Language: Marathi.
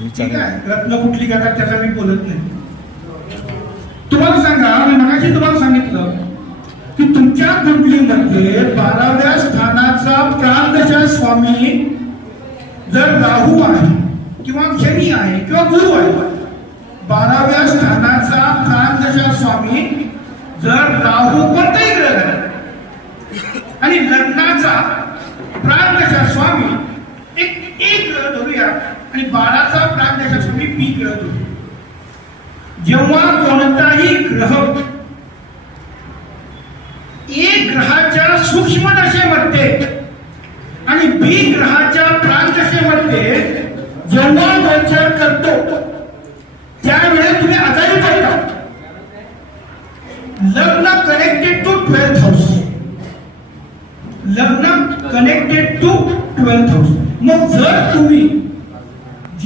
ठीक आहे, रत्न कुठली घेतात त्याचा मी बोलत नाही. तुम्हाला सांगा, मी मगाशी तुम्हाला सांगितलं की तुमच्या कुंडलीमध्ये 12व्या स्थानाचा प्राणदशा स्वामी जर राहू आहे किंवा शनी आहे किंवा गुरु आहे, 12व्या स्थानाचा प्राणदशा स्वामी जर राहू कोणताही ग्रह आहे आणि लग्नाचा प्राणदशा स्वामी एक ग्रह धरूया आणि 12चा प्राणदशा स्वामी बी ग्रह धरू. जेव्हा कोणताही ग्रह ए ग्रहाच्या सूक्ष्म दशेमध्ये आणि बी ग्रहाच्या प्राणदशेमध्ये जेव्हा गोचर करतो त्यावेळेस तुम्ही आजारी पडता. लग्न कनेक्टेड टू 12th हाऊस, लग्न कनेक्टेड टू 12th हाऊस. मग जर तुम्ही